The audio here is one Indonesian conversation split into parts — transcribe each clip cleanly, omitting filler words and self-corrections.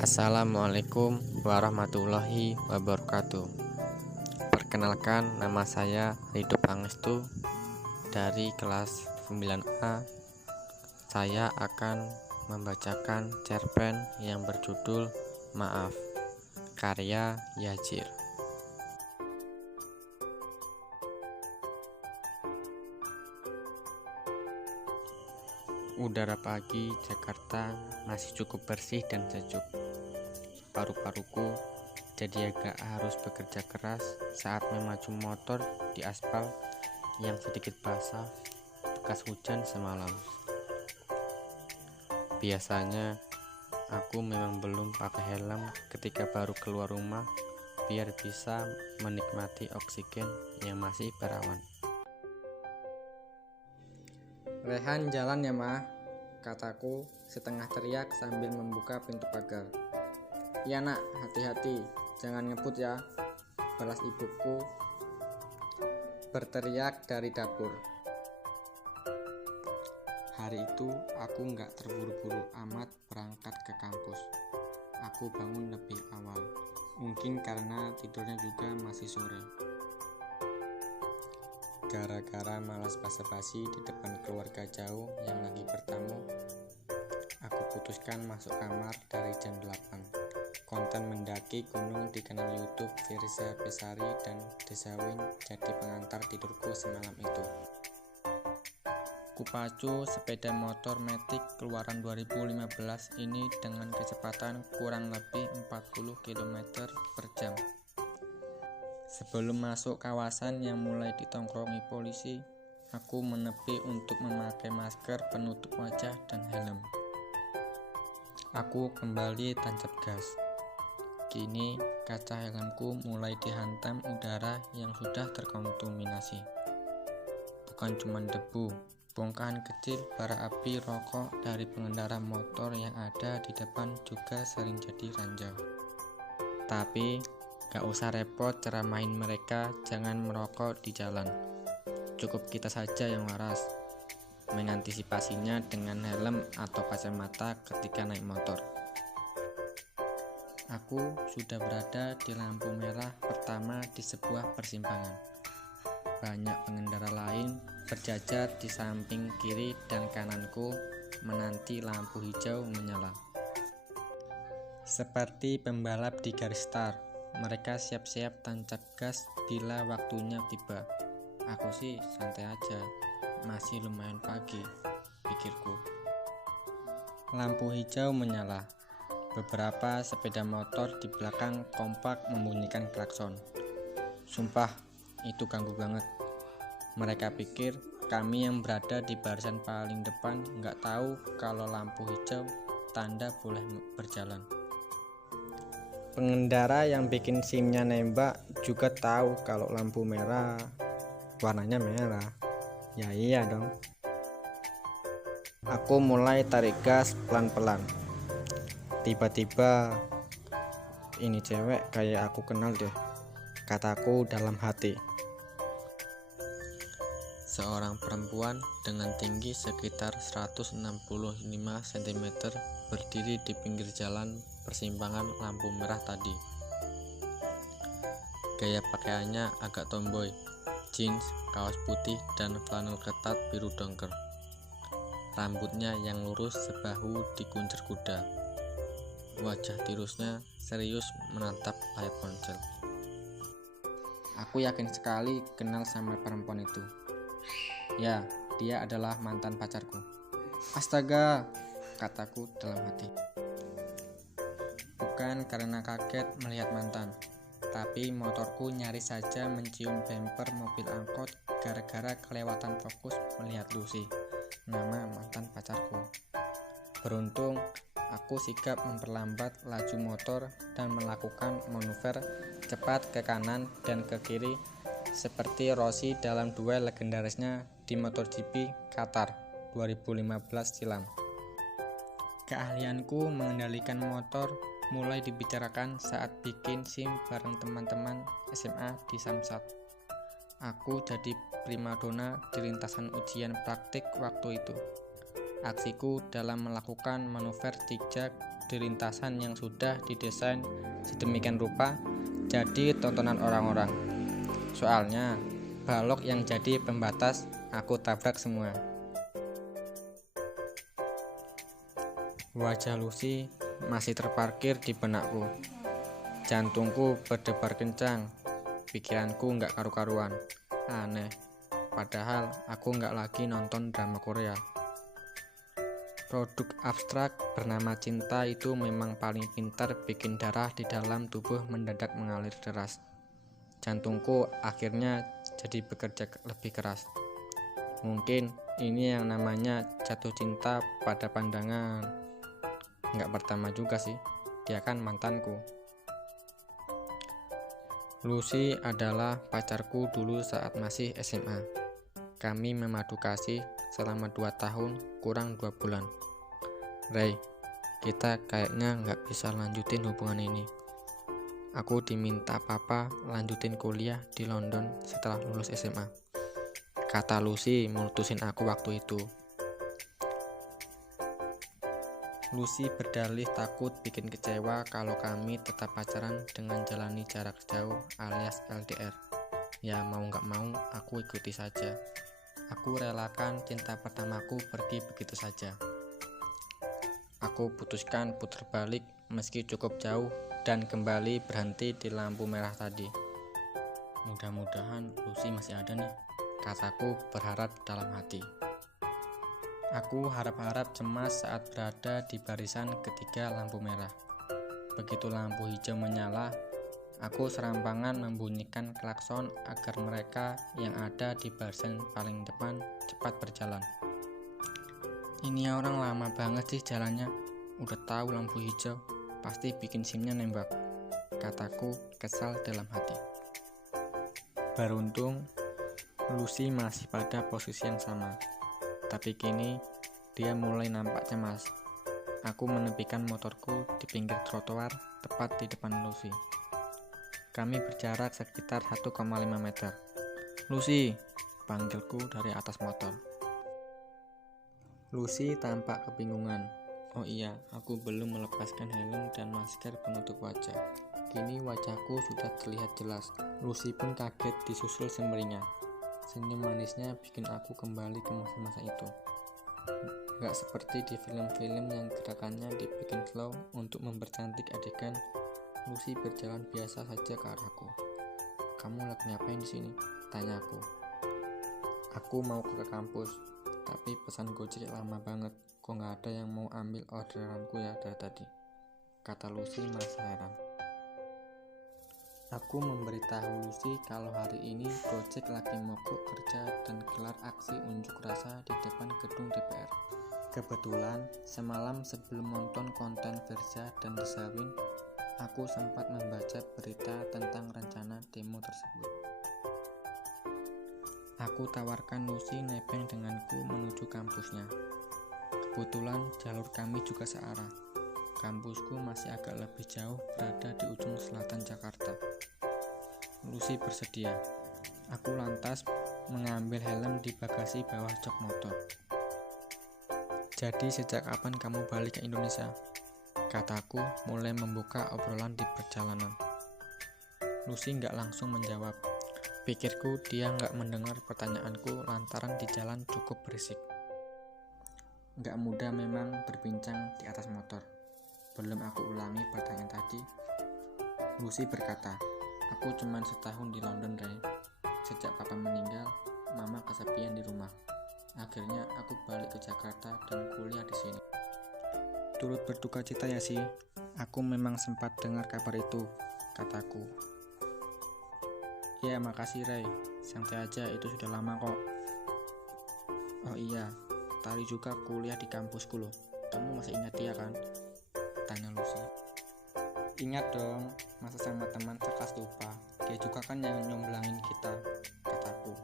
Assalamualaikum warahmatullahi wabarakatuh. Perkenalkan, nama saya Ridho Pangestu dari kelas 9A. Saya akan membacakan cerpen yang berjudul Maaf, karya Yajir. Udara pagi Jakarta masih cukup bersih dan sejuk. Paru-paruku jadi agak harus bekerja keras saat memacu motor di aspal yang sedikit basah bekas hujan semalam. Biasanya aku memang belum pakai helm ketika baru keluar rumah biar bisa menikmati oksigen yang masih berawan. Rehan, jalan ya mah, kataku setengah teriak sambil membuka pintu pagar. Iya nak, hati-hati, jangan ngebut ya, balas ibuku berteriak dari dapur. Hari itu aku nggak terburu-buru amat berangkat ke kampus. Aku bangun lebih awal, mungkin karena tidurnya juga masih sore. Gara-gara malas basa-basi di depan keluarga jauh yang lagi bertamu, aku putuskan masuk kamar dari jam 8. Konten mendaki gunung di kanal YouTube Firza Besari dan Desawin jadi pengantar tidurku semalam itu. Kupacu sepeda motor Matic keluaran 2015 ini dengan kecepatan kurang lebih 40 km per jam. Sebelum masuk kawasan yang mulai ditongkrongi polisi, aku menepi untuk memakai masker penutup wajah dan helm. Aku kembali tancap gas. Kini kaca helmku mulai dihantam udara yang sudah terkontaminasi. Bukan cuma debu, bongkahan kecil bara api rokok dari pengendara motor yang ada di depan juga sering jadi ranjau. Tapi gak usah repot ceramahin mereka jangan merokok di jalan. Cukup kita saja yang waras, mengantisipasinya dengan helm atau kacamata ketika naik motor. Aku sudah berada di lampu merah pertama di sebuah persimpangan. Banyak pengendara lain berjajar di samping kiri dan kananku menanti lampu hijau menyala. Seperti pembalap di garis start, mereka siap-siap tancap gas bila waktunya tiba. Aku sih santai aja, masih lumayan pagi, pikirku. Lampu hijau menyala. Beberapa sepeda motor di belakang kompak membunyikan klakson. Sumpah, itu ganggu banget. Mereka pikir kami yang berada di barisan paling depan nggak tahu kalau lampu hijau tanda boleh berjalan. Pengendara yang bikin SIM-nya nembak juga tahu kalau lampu merah warnanya merah. Ya iya dong. Aku mulai tarik gas pelan-pelan. Tiba-tiba, ini cewek kayak aku kenal deh, kataku dalam hati. Seorang perempuan dengan tinggi sekitar 165 cm berdiri di pinggir jalan persimpangan lampu merah tadi. Gaya pakaiannya agak tomboy, jeans, kaos putih, dan flanel ketat biru dongker. Rambutnya yang lurus sebahu dikuncir kuda. Wajah tirusnya serius menatap layar ponsel. Aku yakin sekali kenal sama perempuan itu. Ya, dia adalah mantan pacarku. Astaga, kataku dalam hati. Bukan karena kaget melihat mantan, tapi motorku nyaris saja mencium bemper mobil angkot gara-gara kelewatan fokus melihat Lucy, nama mantan pacarku. Beruntung, aku sigap memperlambat laju motor dan melakukan manuver cepat ke kanan dan ke kiri seperti Rossi dalam duel legendarisnya di MotoGP Qatar 2015 silam. Keahlianku mengendalikan motor mulai dibicarakan saat bikin SIM bareng teman-teman SMA di Samsat. Aku jadi primadona di lintasan ujian praktik waktu itu. Aksiku dalam melakukan manuver zigzag di lintasan yang sudah didesain sedemikian rupa jadi tontonan orang-orang. Soalnya balok yang jadi pembatas aku tabrak semua. Wajah Lucy masih terparkir di benakku. Jantungku berdebar kencang. Pikiranku nggak karu-karuan. Aneh, padahal aku nggak lagi nonton drama Korea. Produk abstrak bernama cinta itu memang paling pintar bikin darah di dalam tubuh mendadak mengalir deras. Jantungku akhirnya jadi bekerja lebih keras. Mungkin ini yang namanya jatuh cinta pada pandangan. Nggak pertama juga sih, dia kan mantanku. Lucy adalah pacarku dulu saat masih SMA. Kami memadu kasih selama 2 tahun kurang 2 bulan. Ray, kita kayaknya nggak bisa lanjutin hubungan ini. Aku diminta papa lanjutin kuliah di London setelah lulus SMA. Kata Lucy mutusin aku waktu itu. Lucy berdalih takut bikin kecewa kalau kami tetap pacaran dengan jalani jarak jauh alias LDR. Ya mau gak mau aku ikuti saja. Aku relakan cinta pertamaku pergi begitu saja. Aku putuskan putar balik meski cukup jauh dan kembali berhenti di lampu merah tadi. Mudah-mudahan Lucy masih ada nih, kataku berharap dalam hati. Aku harap-harap cemas saat berada di barisan ketiga lampu merah. Begitu lampu hijau menyala, aku serampangan membunyikan klakson agar mereka yang ada di barisan paling depan cepat berjalan. Ini orang lama banget sih jalannya, udah tahu lampu hijau, pasti bikin SIM-nya nembak, kataku kesal dalam hati. Beruntung, Lucy masih pada posisi yang sama. Tapi kini dia mulai nampak cemas. Aku menepikan motorku di pinggir trotoar tepat di depan Lucy. Kami berjarak sekitar 1,5 meter. Lucy, panggilku dari atas motor. Lucy tampak kebingungan. Oh iya, aku belum melepaskan helm dan masker penutup wajah. Kini wajahku sudah terlihat jelas. Lucy pun kaget disusul semberinya. Senyum manisnya bikin aku kembali ke masa-masa itu. Gak seperti di film-film yang gerakannya dibikin slow untuk mempercantik adegan. Lucy berjalan biasa saja ke arahku. Kamu lagi ngapain di sini? Tanyaku. Aku mau ke kampus, tapi pesan Gojek lama banget. Kok gak ada yang mau ambil orderanku ya dari tadi? Kata Lucy merasa heran. Aku memberitahu Lucy kalau hari ini Gojek lagi mogok kerja dan gelar aksi unjuk rasa di depan gedung DPR. Kebetulan semalam sebelum nonton konten Verza dan Desawin, aku sempat membaca berita tentang rencana demo tersebut. Aku tawarkan Lucy nebeng denganku menuju kampusnya. Kebetulan jalur kami juga searah. Kampusku masih agak lebih jauh, berada di ujung selatan Jakarta. Lucy bersedia. Aku lantas mengambil helm di bagasi bawah jok motor. Jadi sejak kapan kamu balik ke Indonesia? Kataku mulai membuka obrolan di perjalanan. Lucy nggak langsung menjawab. Pikirku dia nggak mendengar pertanyaanku lantaran di jalan cukup berisik. Nggak mudah memang berbincang di atas motor. Belum aku ulangi pertanyaan tadi, Lucy berkata, aku cuman setahun di London, Ray. Sejak papa meninggal, mama kesepian di rumah. Akhirnya aku balik ke Jakarta dan kuliah di sini. Turut berduka cita ya sih. Aku memang sempat dengar kabar itu, kataku. Ya makasih Ray, santai aja, itu sudah lama kok. Oh iya, Tari juga kuliah di kampusku loh. Kamu masih ingat dia kan? Tanya Lucy. Ingat dong, masa sama teman sekelas lupa. Dia juga kan yang nyomblangin kita, kataku.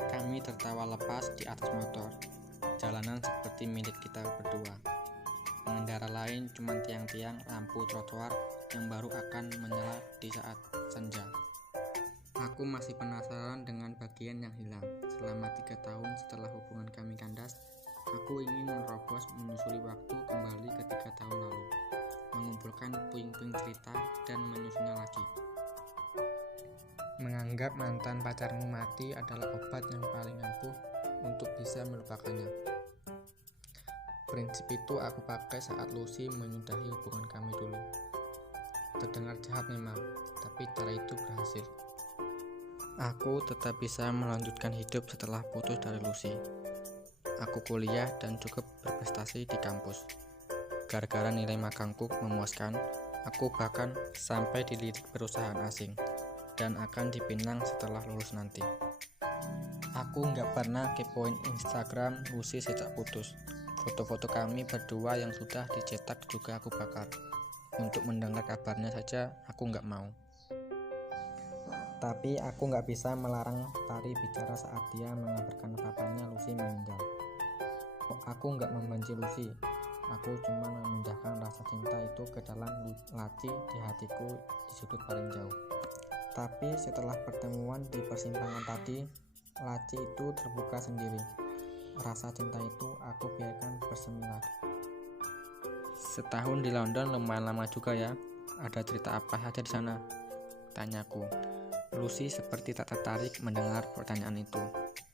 Kami tertawa lepas di atas motor. Jalanan seperti milik kita berdua. Pengendara lain cuma tiang-tiang lampu trotoar yang baru akan menyala di saat senja. Aku masih penasaran dengan bagian yang hilang. Selama 3 tahun setelah hubungan kami kandas, Aku ingin menerobos menyusuri waktu kembali ke 3 tahun lalu, mengumpulkan puing-puing cerita dan menyusunnya lagi. Menganggap mantan pacarmu mati adalah obat yang paling ampuh untuk bisa melupakannya. Prinsip itu aku pakai saat Lucy menyudahi hubungan kami dulu. Terdengar jahat memang, tapi cara itu berhasil. Aku tetap bisa melanjutkan hidup setelah putus dari Lucy. Aku kuliah dan cukup berprestasi di kampus. Gara-gara nilai magangku memuaskan, aku bahkan sampai dilirik perusahaan asing dan akan dipinang setelah lulus nanti. Aku nggak pernah kepoin Instagram Lucy sejak putus. Foto-foto kami berdua yang sudah dicetak juga aku bakar. Untuk mendengar kabarnya saja aku nggak mau. Tapi aku nggak bisa melarang Tari bicara saat dia mengabarkan papanya Lucy meninggal. Aku nggak membenci Lucy. Aku cuma memindahkan rasa cinta itu ke dalam laci di hatiku di sudut paling jauh. Tapi setelah pertemuan di persimpangan tadi, laci itu terbuka sendiri. Rasa cinta itu aku biarkan bersemi lagi. Setahun di London lumayan lama juga ya. Ada cerita apa saja di sana? Tanyaku. Lucy seperti tak tertarik mendengar pertanyaan itu.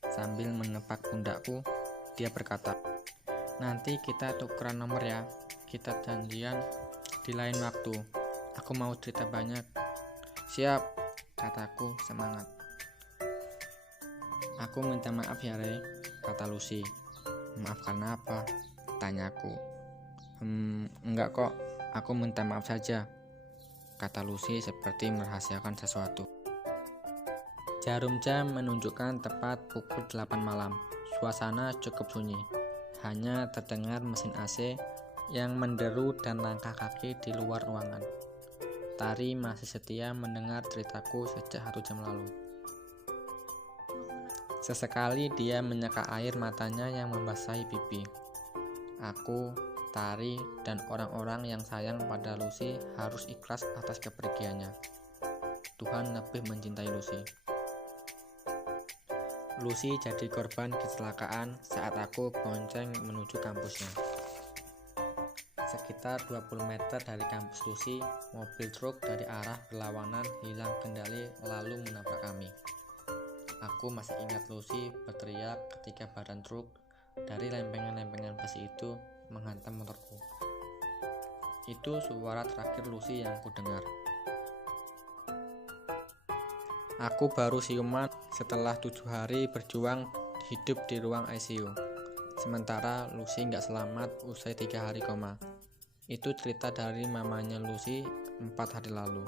Sambil menepak pundakku, dia berkata, "Nanti kita tukeran nomor ya. Kita janjian di lain waktu. Aku mau cerita banyak." "Siap," kataku semangat. "Aku minta maaf ya, Re," kata Lucy. "Maaf karena apa?" tanyaku. Enggak kok, aku minta maaf saja," kata Lucy seperti merahasiakan sesuatu. Jarum jam menunjukkan tepat pukul 8 malam. Suasana cukup sunyi. Hanya terdengar mesin AC yang menderu dan langkah kaki di luar ruangan. Tari masih setia mendengar ceritaku sejak 1 jam lalu. Sesekali dia menyeka air matanya yang membasahi pipi. Aku, Tari, dan orang-orang yang sayang pada Lucy harus ikhlas atas kepergiannya. Tuhan lebih mencintai Lucy. Lucy jadi korban kecelakaan saat aku bonceng menuju kampusnya. Sekitar 20 meter dari kampus Lucy, mobil truk dari arah berlawanan hilang kendali lalu menabrak kami. Aku masih ingat Lucy berteriak ketika badan truk dari lempengan-lempengan besi itu menghantam motorku. Itu suara terakhir Lucy yang ku dengar. Aku baru siuman setelah 7 hari berjuang hidup di ruang ICU. Sementara Lucy nggak selamat usai 3 hari koma. Itu cerita dari mamanya Lucy 4 hari lalu.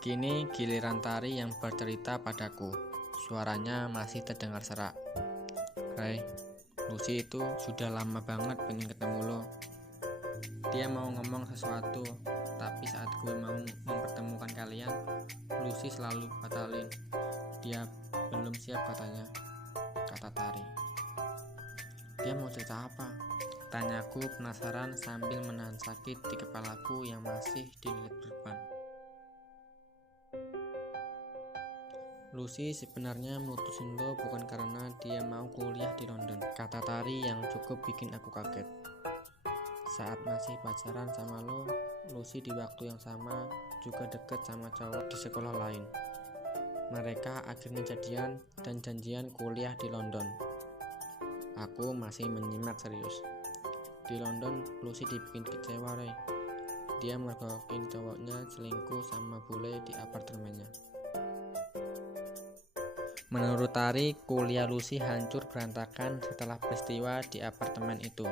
Kini giliran Tari yang bercerita padaku. Suaranya masih terdengar serak. "Ray, Lucy itu sudah lama banget pengen ketemu lo. Dia mau ngomong sesuatu, tapi saat gue mau mempertemukan kalian, Lucy selalu batalin. Dia belum siap katanya," kata Tari. "Dia mau cerita apa?" tanyaku penasaran sambil menahan sakit di kepalaku yang masih dililit beban. "Lucy sebenarnya mutusin lo bukan karena dia mau kuliah di London," kata Tari yang cukup bikin aku kaget. "Saat masih pacaran sama lo, Lucy di waktu yang sama juga deket sama cowok di sekolah lain. Mereka akhirnya jadian dan janjian kuliah di London." Aku masih menyimak serius. "Di London, Lucy dibikin kecewa, Ray. Dia mergokin cowoknya selingkuh sama bule di apartemennya." Menurut Tari, kuliah Lucy hancur berantakan setelah peristiwa di apartemen itu.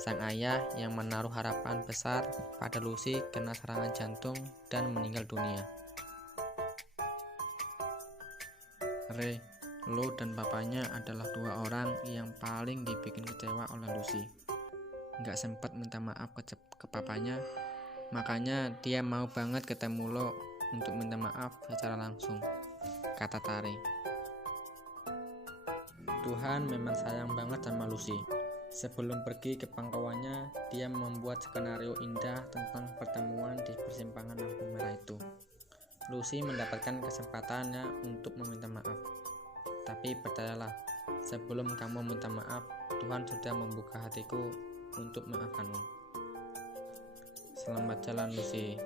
Sang ayah yang menaruh harapan besar pada Lucy kena serangan jantung dan meninggal dunia. "Ray, lo dan papanya adalah 2 orang yang paling dibikin kecewa oleh Lucy. Nggak sempat minta maaf ke papanya, makanya dia mau banget ketemu lo untuk minta maaf secara langsung," kata Tari. Tuhan memang sayang banget sama Lucy. Sebelum pergi ke pangkauannya, dia membuat skenario indah tentang pertemuan di persimpangan lampu merah itu. Lucy mendapatkan kesempatannya untuk meminta maaf. Tapi percayalah, sebelum kamu minta maaf, Tuhan sudah membuka hatiku untuk memaafkanmu. Selamat jalan, Lucy.